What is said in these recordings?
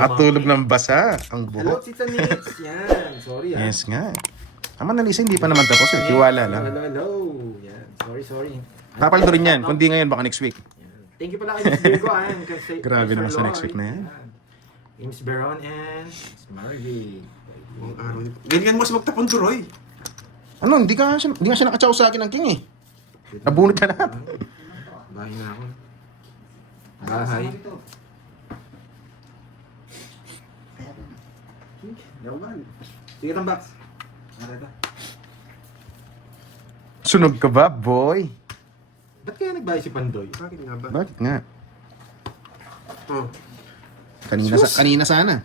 Katulog ng basa ang Hello, buhok. Tita Nits. Yan. Sorry ah. Yes nga. Tama na Lisa, hindi pa naman tapos eh. Tiwala lang. Hello. Yan. Sorry. Papaldo rin yan. Kundi ngayon, baka next week. Yan. Thank you pala kay Miss Virgo. Kasi Grabe naman sa next week na yan. Miss Beron and Miss Marvin. Ang araw nito. Ganyan mo kasi magtapon Roy. Ano, hindi nga siya nakatsaw sa akin ng king eh. Nabunod ka lahat. Bahay na ako. Bahay. Yaman. Sige tang box. Narita. Sunog ka ba, boy? Ba't kaya nagbahay si Pandoy? Bakit nga ba? Bakit nga? Oh, Kanina sana.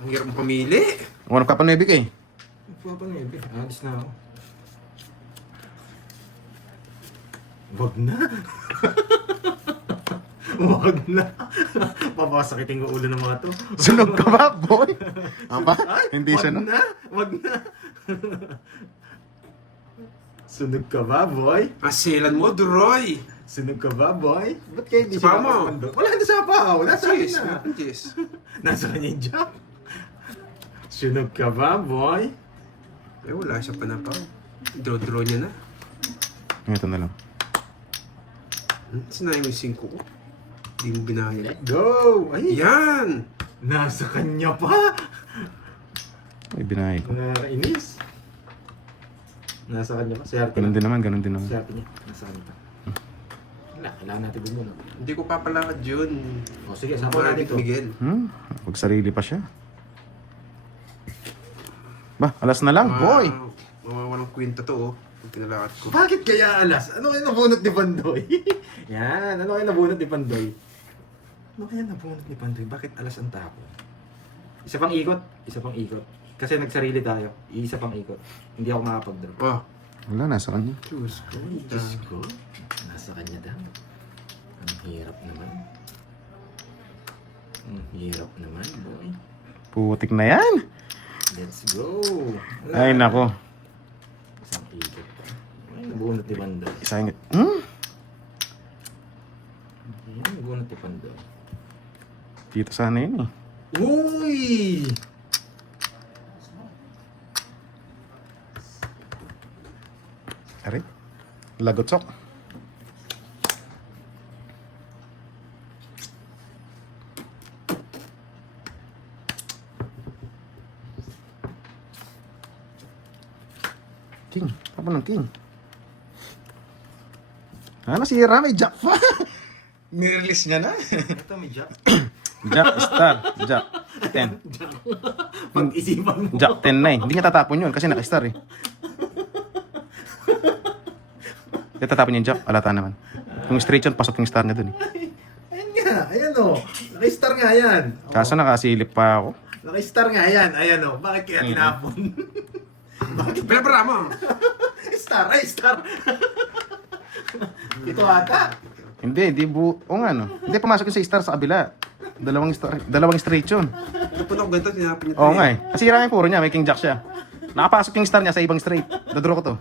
ang hirap mong pamili. Ano ka pa nebik eh. Papanebe. Alis na ako. Wag na. Wag na. Papasakitin ko ulo ng mga to. Sunog ka ba, boy? Apa? Hindi siya no? Wag na. Sunog ka ba, boy? Asilan mo, Roy. Sunog ka ba, boy? Ba't kaya hindi Sa siya mo. nakapando? Wala na sa pahaw. Nasa akin Yes, na. yes. Nasa kanya yung jack. Sunog ka ba, boy? Eh, wala siya pa na pa. Draw niya na. Ito na lang. Sinabi mo yung 5 ko. Hindi mo binayad. Let go! Ay! Yan! Nasa kanya pa! Ay, binayad ko. Nakainis. Nasa kanya pa. Swerte Ganun niya. din naman. Swerte niya. Nasa kanya pa. Wala, kailangan natin bumuno. Hindi ko papalakad yun. O sige, sapo natin to. Miguel. Pag sarili pa siya. Ba, alas na lang, boy. Mawawalang kwenta to, oh. Pag kinalakad ko. Bakit kaya alas? Ano kaya nabunot ni Pandoy? Yan, ano kaya nabunot ni Pandoy? Ano kaya nabunot ni Pandoy? Bakit alas ang tapo? Isa pang ikot. Kasi nagsarili tayo. Isa pang ikot. Hindi ako makapag-drop. Oh, Wala, nasa kanya. Diyos ko. Diyos ko. Nasa kanya daw. Ang hirap naman. Ang hirap naman, boy. Putik na yan. Let's go. Ay, nako. Isang ikot pa. Ay, nabunot ni Pandoy. Isang... Ay, nabunot ni Pandoy. Dito sana yun eh. Uy! Aray. Lagotsok. King. Tapos ng king. Nasira. May jack pa. Nirelease niya na. Ito may jack. Jack, star. Jack. 10. Pag-isipan mo. Jack 10 na eh. Hindi niya tatapon yun kasi naka-star eh. Hindi tatapon yung jack. Alata naman. Kung straight yun, pasok yung star niya dun eh. Ayan nga. Ayan o. Naka-star nga yan. Kaso nakasilip pa ako. Naka-star nga yan. Ayan o. Bakit kaya tinapon? Bakit? Pinapara mo! Star. Ay, star. Ito ata. Hindi o nga no. Hindi, pumasok yung sa star sa kabila. Dalawang straight yun. Kapag ako ganito, tinapin niya Oo nga eh. Kasi sira yung puro niya, may king jack siya. Nakapasok yung star niya sa ibang straight. Dadraw ko to.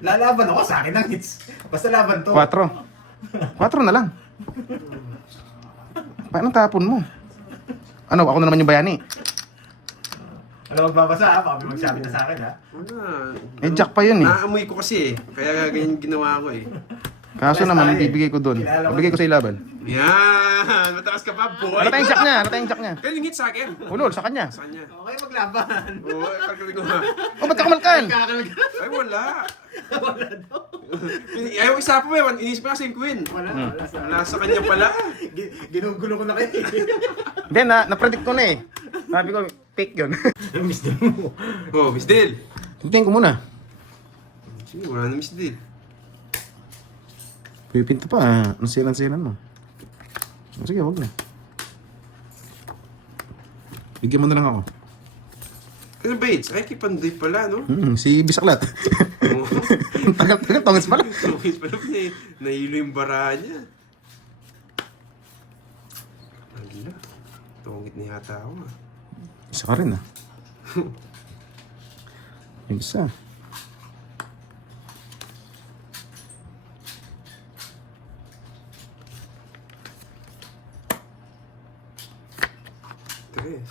Lalaban ako sa akin ng hits. Basta laban to. 4 na lang. Paano tapon mo? Ano, ako na naman yung bayani. Ano magbabasa ha? Baka may magsabi na sa akin ha? Wala. Eh, jack pa yun eh. Naamoy ko kasi eh. Kaya ganyan ginawa ko eh. Kaso naman, ibibigay ko dun. Ibigay ko sa ilaban. Yan! Matakas ka pa, boy! Ano tayong jack niya? Kaya lingit sa akin. Ulol, sa kanya. Saan niya? Okay, maglaban. Oo, kalkalin ko nga. O, ba't ka kamalkan? Kakalagay. Ay, wala. Wala daw. Ayaw isa pa ba? Inisip pa kasi yung queen. Wala. Wala sa Wala sa kanya pala. Ginugulo ko na kayo. Hindi, na-predict ko na eh. Sabi ko, fake yun. Miss mo. Oh, Miss Dale. Hintayin ko muna. Sige, wala na Miss Dale. Pipinto pa, ang silan-silan mo. Sige, wag na. Bigyan mo na lang ako. Ano ba it's? Ay, kay Pandoy pala, no? Si Bisaklat. Oo. Tagal, tongits pala. Sungkit pala niya eh. Nahilo yung bara niya. Ala. Tungit na yata ako ah. Isa ka rin ah. Yung isa. Yes.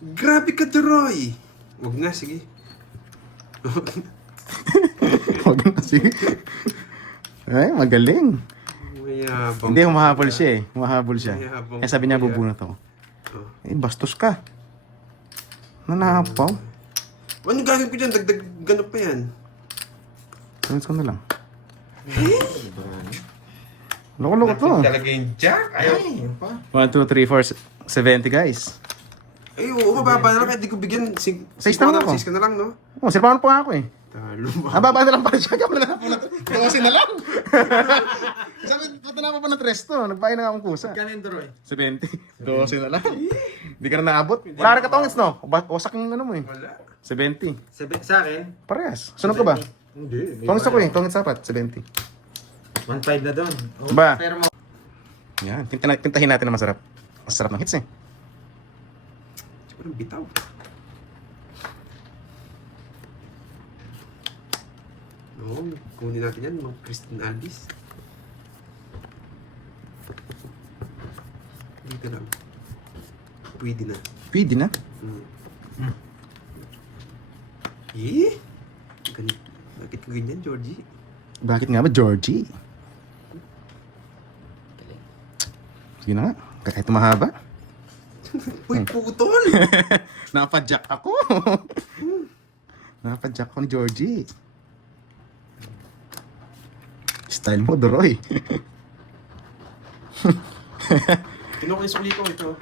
Grabe ka, Duroy! Huwag na, sige. Huwag na kasi. Ay, magaling. Mayabang. Hindi, humahabol siya eh. Humahabol siya. Mayabang Kaya sabi niya, kuya. bubunot ako. Oh. Eh, bastos ka. Nanahapaw. Ano gagawin ko dyan? Dagdag ganap pa yan. Tumis ko na lang. Loko-loko to. Talaga yung jack. Ayaw. Yun pa. 1, 2, 3, 4, 70 guys. Ay, oo, mababa na lang. Kahit di ko bigyan. Sais Sis na na lang ako. Sis ka na lang, no? Oh, sirpahan pa nga ako eh. Talo ba? Ah, baba na lang pala siya. Kaya pala na po na. 12 na lang. Sabi, punta na ako pa ng tresto. Nagbahay na nga akong kusa. Kano yung Duroy? 70. 12 na lang. Hindi ka na naabot. Wala rin katongits, no? Wasak yung ano mo eh. Wala. 70. Sa akin? Parehas. Sunod ka ba? Hindi. Tongits ako eh. Tongits sapat. 70. 1.5 na doon. Oh, Ba? pero mo. Yan. Pintahin natin na masarap. Masarap ng hits eh. Siguro bitaw. Oo, kunin natin yan, mga Kristen Albis. Dito lang. Pwede na. Pwede na. Eh? Bakit ka ganyan, Georgie? Bakit nga ba, Georgie? Sige na nga. Kahit mahaba. Uy, putol! Napadyak ako. Napadyak ako ni Georgie. Style mo, Doroy. Kinuha ko yung suli ko ito.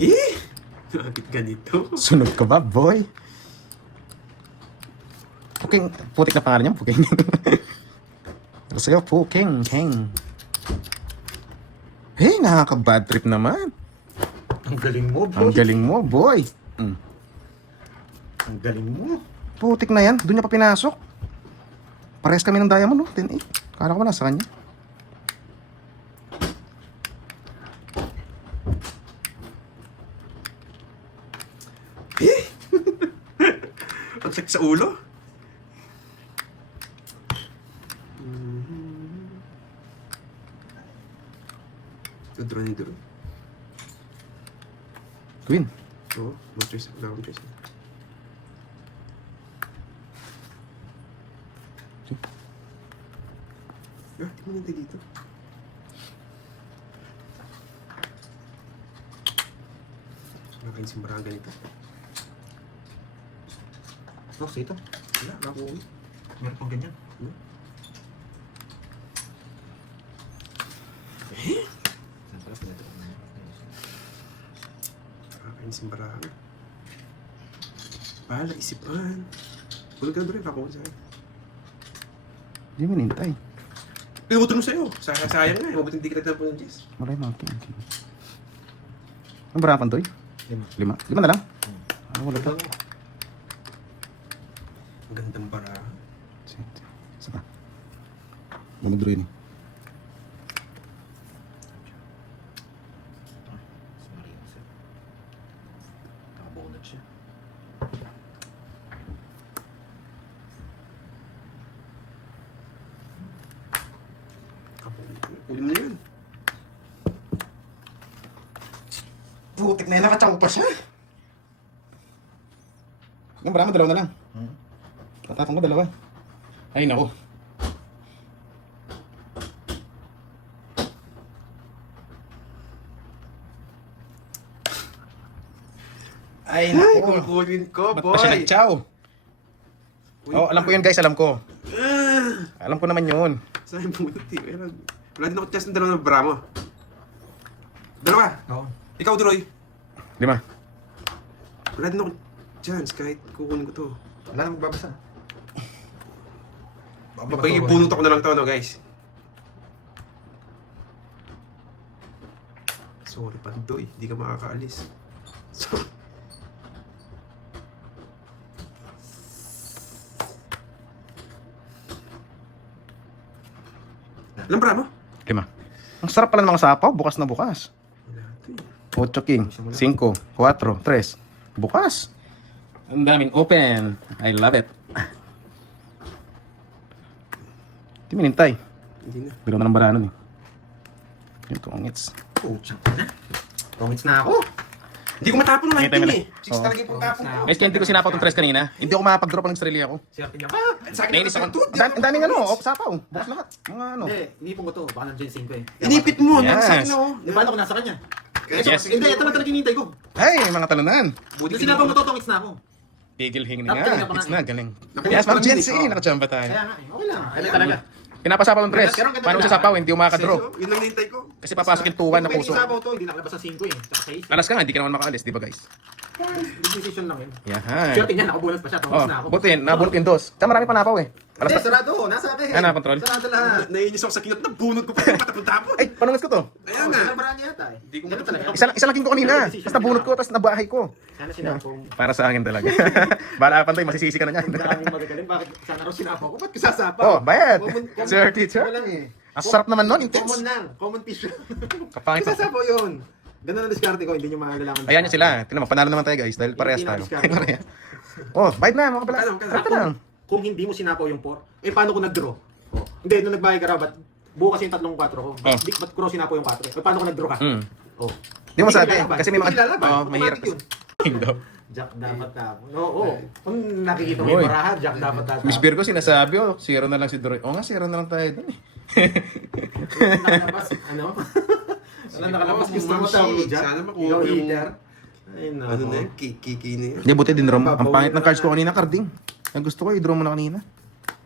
Eh? Bakit ganito? Sunod ka ba, boy? Puking. Putik na pangalan niya, Puking. Pero sa'yo, Puking. King. Hey, nakaka-bad trip naman. Ang galing mo, bro. Ang galing mo, boy. Mm. Ang galing mo. Putik na yan. Doon niya pa pinasok. Parehas kami ng diamond, no? 10-8. Kala ko wala sa kanya. Eh? Ang sakit sa ulo? Ito, draw ni draw. Queen. Oo, mag-trace. Wala akong trace. Ah, tingnan natin dito. Nakain si Marang ganito. Box, ito. Wala, nakuha. Meron pang ganyan. Saan pala pala ito? Nakain si Marang. Bahala, isipan. Huwag ka na doon, nakuha sa'yo. Hindi mo nintay. Pinutulong sa'yo. Sayang nga eh. Mabuti hindi kita po ng Jess. Malay mga king. Ang barapan, Toy? 5. 5 na lang? Ah, wala pa. Ang gandang bara. Isa pa. Mag-draw yun eh. Sorry, sir. Nakabunod siya. Uli mo na yan. Putik na yan, nakachang pa siya. Yung barama, 2 na lang. Tatapang ko 2. Ay, nako. Ay, Ay, nako. kukunin ko, Ba't boy. pa siya nag-chow? Oh, alam ko yun guys, alam ko. Ah, Alam ko naman yun. saan yung pumunta, eh? Wala din ako chance ng dalawa ng bra mo. Dalawa. Oo. Ikaw, Droy. 5. Wala din ako chance kahit kukunin ko to. Wala nang magbabasa. Mapagibunot ako na lang to, no, guys. Sorry, Pandoy. Hindi ka makakaalis. Sorry. Alam bra mo? 5. Ang sarap pala ng mga sapaw, bukas na bukas. Wala ito eh. 8 king, 5, 4, 3. Bukas. Ang daming open. I love it. Hindi minintay. Hindi na. Biro na ng baranon eh. Yung tungits. Puchang na. Tungits na ako. Hindi ko matapon ng Hintay mo 19 na. eh. 6 Oo. talaga yung tapon ko. Guys, kaya hindi ko sinapaw itong tres kanina. Hindi ako makapag-drop ng sarili ako. Swerte niya. Sa akin Nainis ako. nakasentod. Ang daming ano, off sapaw. Bukas lahat. Mga ano. Hindi, inipon ko to. Baka nandiyan 5 eh. Inipit mo. Yes. Sa akin na oh. Di paano kung nasa kanya? Yes. Hindi, ito na talaga hinihintay ko. Ay, mga talunan. Buti sinabang mo to, tungits na ako. Tigil hingin Top 10 na nga. pa It's nga na, galing. Naku, Yes, mga parang Gen hindi. Z. Nakachamba tayo. Kaya nga, okay lang. Ano talaga? Pinapasapaw ng tres. Pero ang ganda Paano nila. siya sapaw? Hindi mo makaka-draw. Yun lang nintay ko. Kasi papasok yung tuwan na Pwede puso. isabaw to, hindi nakalabas sa 5 eh. Tsaka 6. Alas ka nga, hindi ka naman makaalis, di ba guys? Decision lang yun. Yahan. Swerte niya, nakabunot pa siya. Oh, Tungits na ako. buti, nabulot yung dos. Tsaka marami pa napaw eh. Alas Hindi, pa. sarado. Nasa akin. Ah, na-control? Sarado lahat. Naiinis ako sa kinot na bunot ko pa yung matapon-tapon. Ay, panungas ko to. Kaya nga. Nabaraan yata eh. Hindi ko Ganun talaga. Isa lang king ko kanina. Tapos nabunot ko, tapos nabahay ko. Sana sinapong. Para sa akin talaga. Bala pa to, masisisi ka na niyan. Maraming magagaling. Bakit sana raw sinapaw ko? Ba't ko sasapaw? Oh, bayad. Common- 30. Wala lang eh. Ang sarap naman nun, Common intense. lang. Common tissue. Kapangit pa. Sasapaw yun. Ganun ang diskarte ko. Hindi nyo malalaman. Ayan yun sila. Tingnan mo, panalo naman tayo guys dahil parehas tayo. Hindi Parehas. Oh, bayad na mga pala. Ito lang. Kung hindi mo sinapaw yung 4, eh paano ko nag-draw? Oh. Hindi, nung nagbayad ka raw, ba't buo kasi yung 3-4 ko? Ba't ko raw sinapaw yung 4? Eh paano ko nag-draw ka? Mm. Oh. Di mo sabi, lalaban. kasi may mga... Hindi lalaban. Oh, mahirap. Automatic yun. Hindi. Jack dapat ka. Oo. Kung nakikita mo Oy. yung barahan, Jack dapat ka. Miss Virgo sinasabi, oh, zero na lang si Droy. Oo nga, zero na lang tayo dun eh. Nakalabas, ano? Wala nakalabas. Gusto mo tao, Jack? Sana makuha Ikaw, mo yung- Hitler? Ay, nako. Ano na yun? Kiki na yun. Hindi, buti din rom. Ang pangit ng cards ko kanina, carding. Ang gusto ko, i-draw mo na kanina.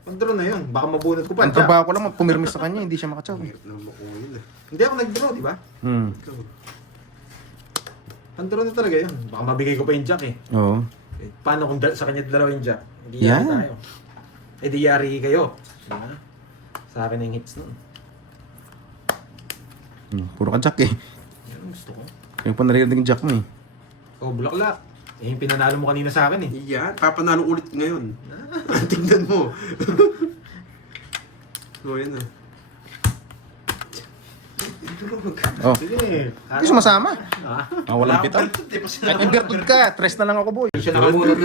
Pag-draw na yun. Baka mabunot ko pa. Ang Jack. trabaho ko lang, pumirmis sa kanya, hindi siya makachaw. Hirap naman makuha yun ah. Hindi ako nag-draw, di ba? Hmm. Pag-draw na talaga yun. Baka mabigay ko pa yung Jack eh. Oo. Eh, paano kung sa kanya dalawa yung Jack? Hindi Yan. yari tayo. Eh di yari kayo. Diba? Sa akin na yung hits nun. Puro ka jack eh. Yan ang gusto ko. Yung pa naririnig yung jack mo eh. Oh, bulaklak. Eh, yung pinanalo mo kanina sa akin eh. Yan, papanalo ulit ngayon. Tingnan mo. So, yan ah. Oh, Sige. hindi sumasama. Ah, Ah, walang bitaw. Kahit yung virtud ka, tres na lang ako boy. siya nakabunot.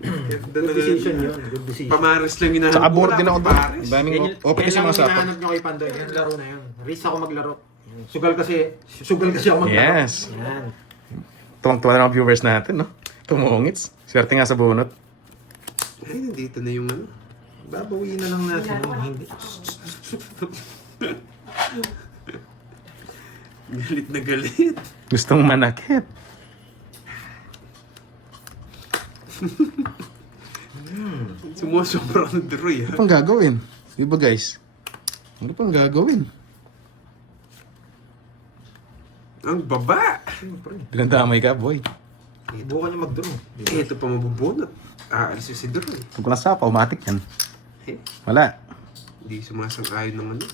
Ganda Good decision yun. Good decision. Pamaris lang hinahanap. Saka board din ako doon. Paris. Ang daming Yan open kasi mga sapag. hinahanap nyo kay Pandoy. Yan laro na yun. Risk ako maglaro. Sugal kasi ako maglaro. Yes. Yan. Tuwang-tuwa na mga viewers natin, no? Tumungits. Swerte nga sa bunot. Ay, nandito na yung ano. Babawiin na lang natin. Hindi. Galit na galit. Gustong manakit. Sumusobra ng Droy Ano ha. pang gagawin? Di ba guys? Ano pang gagawin? Ang baba. Siyempre. Dinadamay ka, boy. Bukan nyo mag-draw. Eh, ito pa mabubunot. Aalis yung si Droy. Kung wala sa automatic yan. Eh, Wala. hindi sumasang-ayon naman yun.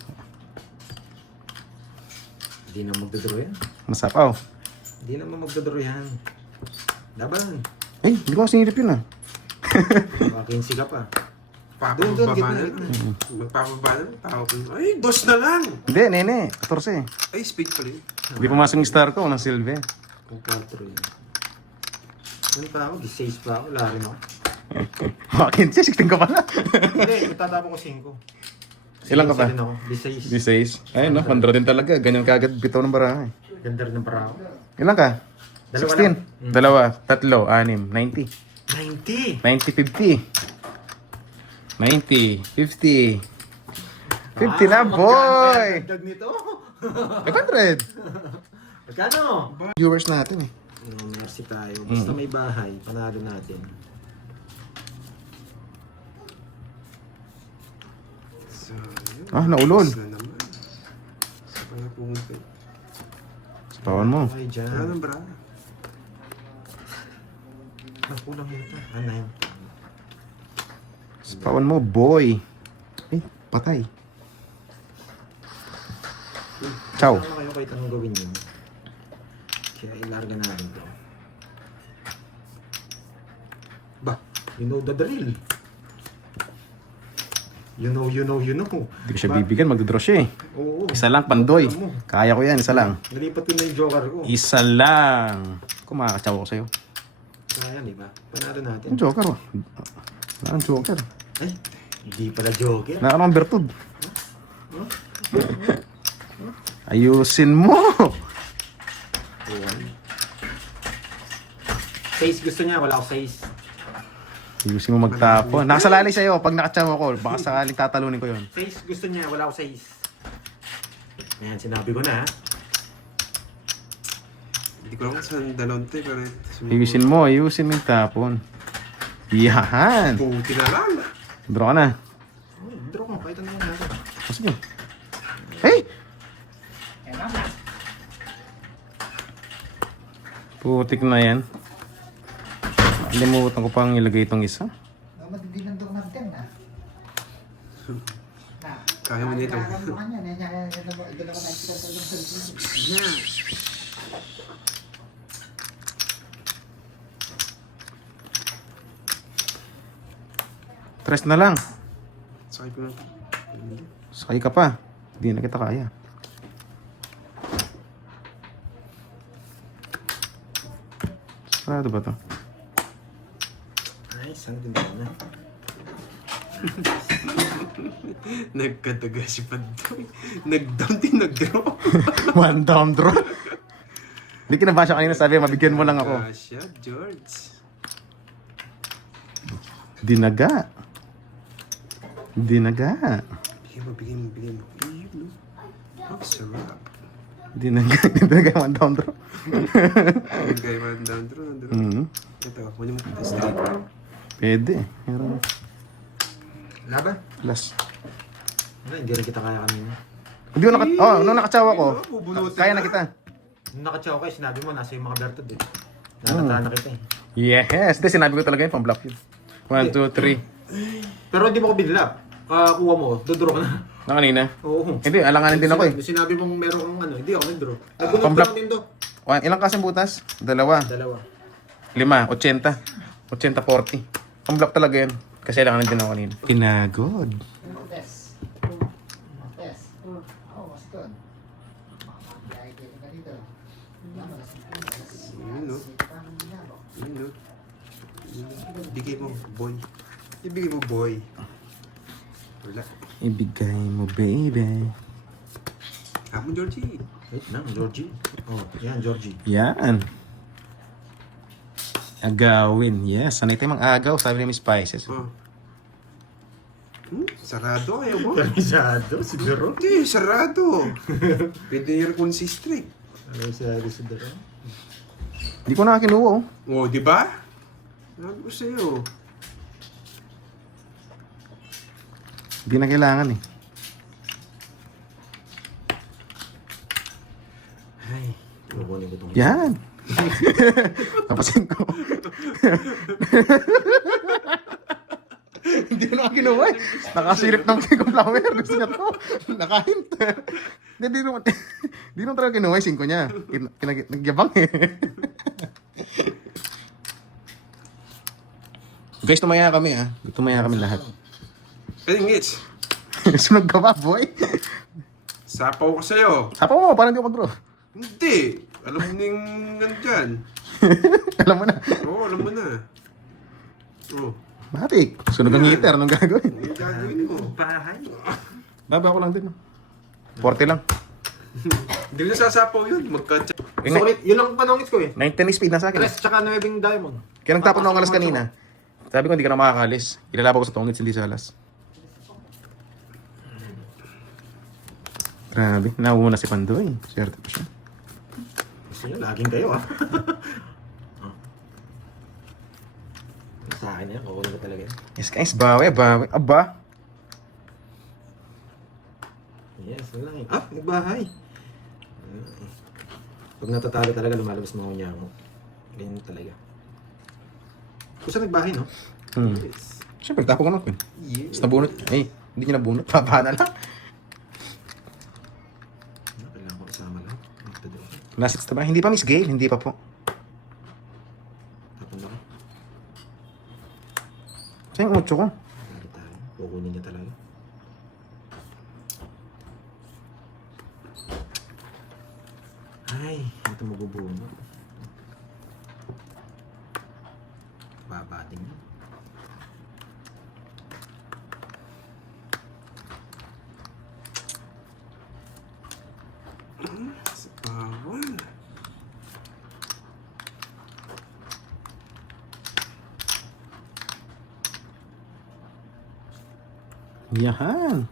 Hindi na magdodraw yan. Masapaw. Hindi naman magdodraw yan. Laban. Eh, hindi ko sinilip yun ah. Baka 15 ka pa. Papababa gitna, na. gitna. Magpapababa na. Tao ko. Ay, dos na lang. Hindi, nene. 14. Ay, speed pala yun. Hindi pumasok yung star ko ng silver. Kung 4 yun. Ano pa ako? 16 pa ako. Wala rin ako. Bakit siya? 16 ka pala. Hindi, magtatapon ko 5. Ilan ka pa? Ako. 16. 16. Ayun no, pandro din talaga. Ganyan kagad bitaw ng baraha eh. Ganda rin ng para ako. Ilan ka? Dalawa 16. lang. Dalawa, tatlo, anim, 90. 90! 90, 50. 90, 50. 50 na, boy! Dagdag nito. 500. Magkano? Viewers natin eh. Merci tayo. Basta may bahay, panalo natin. So, yun. Ah, naulol. Dos na naman. Sa pala pumunta. Sapawan mo. Okay, dyan. Ano bra? Kulang mo ito. Ano yun? Sapawan mo, boy. Eh, patay. Ciao. Ano kayo kahit anong gawin yun? Kaya ilarga natin to. Ba, you know the drill. You know. Hindi ko siya bibigyan, magdodraw siya eh. Oo. Isa lang, pandoy. Kaya ko yan, isa lang. Nalipat ko na yung joker ko. Isa lang. Kumakatsaw ko sa'yo. Sayang, di ba? Panalo natin. Ang Joker, oh. Ang Joker. Ay, hindi pala joker. Nakamang bertud. Ayusin mo. Ayan. 6 gusto niya, wala ako 6. Ayusin mo magtapo. Nakasalalay sa'yo. Pag nakachama ko, baka sakaling tatalunin ko yun. 6 gusto niya, wala ako 6. Ayan, sinabi ko na ha. Hindi ko alam kung saan dalawang to, pero... Ayusin mo yung tapon. Yahan. Puti na lang. Draw ka na. Oh, draw ko, kahit ano natin. O, sige. Hey! Putik na yan. Limutan ko pang ilagay itong isa. Kaya mo nito. Tres na lang. Sakay ko lang. Sakay ka pa. Hindi na kita kaya. Sarado ba to? Nice, ang ganda na. Nagkataga si Pandoy. Nag-down din, nag-draw. One down draw. Hindi kinabasa kanina sabi, mabigyan mo lang ako. Kasya, George. Dinaga. Dinaga. Bigyan mo. Ayun, no? Ang sarap. Dinaga. Dinaga one down draw. Nagkaya man down, draw. Mhm. Ito, muli mo ito straight. Pwede. Meron. Laban? Last. Wala, hindi rin kita kaya kanina. Hindi ko nung nakatsawa ko, Bubunutin kaya na na. kita. Nung nakatsaw kayo, sinabi mo, nasa yung mga bertod eh. Nakatana kita eh. Yes. Hindi, sinabi ko talaga yun, pang-block yun. 1, 2, 3. Pero hindi mo ko binilap. Kuha mo, dodraw ka na. Na kanina. Oo. Hindi, alanganin din ako eh. Sinabi mong meron kang ano, hindi ako nag-draw. Nagunod pang-block. ko lang din do. Ilang kasing butas? 2. 5, Dalawa. 80. 80-40. Pang-block talaga yun. Kasi alanganin din ako kanina. Pinagod. Ayun, no? Ayun, no? Ibigay mo, boy. Ibigay mo, boy. Wala. Ibigay mo, baby. Hamon, Georgie. Wait lang, Georgie. Oh, yan, Georgie. Yan. Agawin. Yes. Sanay tayo mag-agaw. Sabi ni Miss Spices. Oh. Sarado ayaw mo? Kamisado, siguro. Hindi, sarado. Pwede yung consistent. Kamisado, siguro. Hindi ko na kinuha oh. Oh, di ba? Sabi ko sa'yo. Hindi na kailangan eh. Ay, kukunin ko itong Yan. Tapasin ko. Hindi ko na kinuha eh. Nakasilip ng chicken flower. Gusto niya to. Nakahint. Hindi naman. Hindi naman talaga kinuha yung 5 niya. Nagyabang eh. Guys, tumaya kami ah. Tumaya kami lahat. Pwede ngits. Sunog ka ba, boy? Sapaw ko sa'yo. Sapa mo, parang hindi ko mag-draw. Hindi. Alam mo na yung nandyan. Alam mo na. Oo, alam mo na. Oh. Matik. Sunog ang heater. Anong gagawin? Ang gagawin mo. bahay. Baba ko lang din. 40 lang. Hindi na sasapaw yun. Magka-chat. So, yun ang panongit ko eh. 19 speed na sa akin. Tres, tsaka 9 diamond. Kaya nagtapon na ako alas kanina. Sabi ko hindi ka na makakalis. Ilalaban ko sa tongits, hindi sa alas. Grabe. Nauuna si Pandoy. Swerte pa siya. Gusto nyo, laging kayo ah. Oh. Sa akin yan, kukunin ko talaga yan. Yes guys, bawi. Aba. Yes, wala lang eh. Ah, nagbahay. Pag natatalo talaga, lumalabas mga unya mo. Ganyan talaga. Gusto nagbahay, no? Yes. Siyempre, tapo ko na. Yeah. Tapos nabunot. Eh, hindi niya nabunot. Papa na lang. Kailangan ko kasama lang. Last hits na ba? Hindi pa Miss Gail. Hindi pa po. Tapon ako. Saan yung 8 ko? Lagi tayo. Kukunin niya talaga. Ay, ito mabubunot. Babating mo. Sa bawal. Yahan.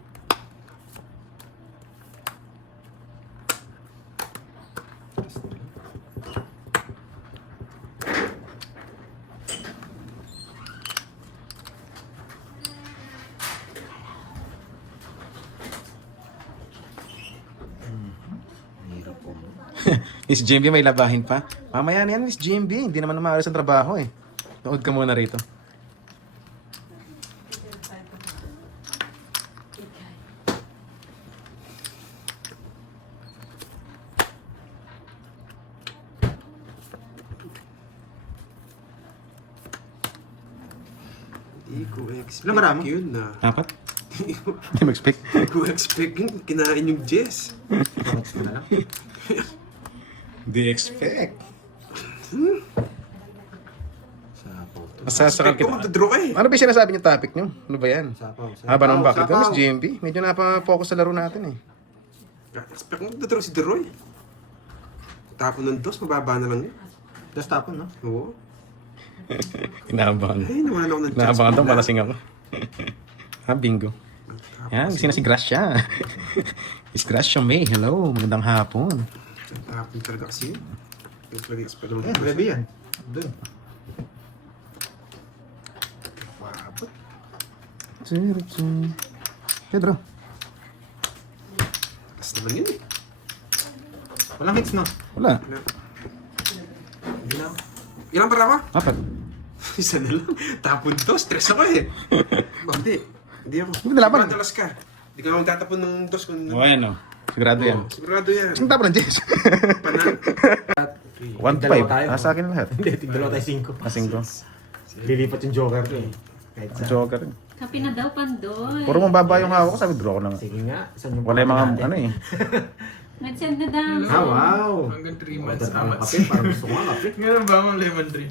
Hirap po. Miss JMB, may labahin pa. Mamaya na yan, Miss JMB. Hindi naman maalis ang trabaho eh. Tuod ka muna rito. Hindi ko expect Ilan marami? yun na. Apat? Hindi mo expect. Hindi ko expect yun. Kinain yung Jess. Pangits ko na lang. Hindi expect. Sapaw to. Masasakal Expect ko kita. magdodraw ka eh. Ano ba yung sinasabi niyo topic niyo? Ano ba yan? Sapaw. Haba ng bakit ka, sapaw. Miss JMB? Medyo napa-focus sa laro natin eh. Expect ko magdodraw si Deroy. Tapon ng dos, mababa na lang yun. Just tapon, no? Oo. Inaabangan. Ay, nawalan ako ng chance. Inaabangan daw, bigla. malasing ako. Ha, bingo. Yan, gising na si Gracia. Miss Gracia May, hello. Magandang hapon. Tapon talaga kasi yun. Yung talaga expect ko Eh, grabe yan. Doon. Wabot. Pedro. Kas naman yun eh. Walang hits, no? Wala. Hindi na. Ilang para ba? Apat. Isa na lang. Tapon to, stress ako eh. Hindi. Hindi ako. Hindi laban. Sigurado las ka. Hindi ka naman tatapon ng dos kung... Bueno. Sigurado yan. Oo, sigurado yan. Sino tapo ng Jess? Panan. 1-5. Nasa akin lahat. Hindi, tigdalawa tayo 5. Kasing ko. Lilipat yung joker ko eh. Kahit sa... Joker. Kape na daw, Pandoy. Puro mababa yung hawak ko. Sabi, draw ko na nga. Sige nga. Saan yung Wala yung mga natin? ano eh. Nag-send na daw. Ah, wow! Hanggang 3 Order months ka ng amat. kape. Parang gusto ko nga kape. Meron ba mga lemon tree?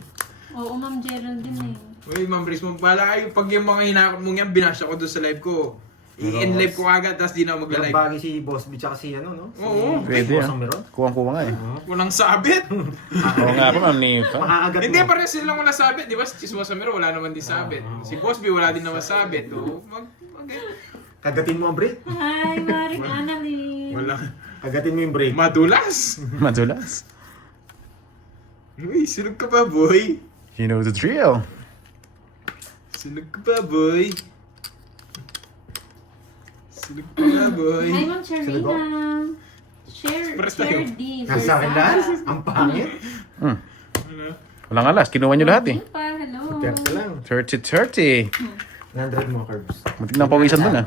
Oo, Ma'am Geraldine eh. Uy, Ma'am Brice, bala kayo. Pag yung mga hinakot mong yan, binasya ko doon sa live ko. I-end-live ko agad, tapos di na ako magla-live. Nagbagi si Boss B tsaka si ano, no? Oo. Pwede Boss ah. ang meron. Kuwang-kuwa nga eh. Walang sabit. Oo nga po, Ma'am Nifa. Makakagat Hindi, mo. parang silang wala sabit. Di ba? Si Chismosa Mero, wala naman din sabit. Si Boss B, wala din naman sabit. Oo. Kagatin mo ang break. Hi, Maring Annalyn. Wala. Kagatin mo yung break. Madulas. Madulas. Uy, sunog ka pa, boy. You know the drill. Sunog ka pa, boy. Sunog ka pa, boy. Hi, Ma'am Charina. Share Press tayo. D. Nasa akin lahat. Ang pangit. Hmm. Walang alas. Kinuha nyo lahat eh. Pa, hello. Terte lang. 30-30. 100 mo, Curbs. Matik na pawisan dun ah.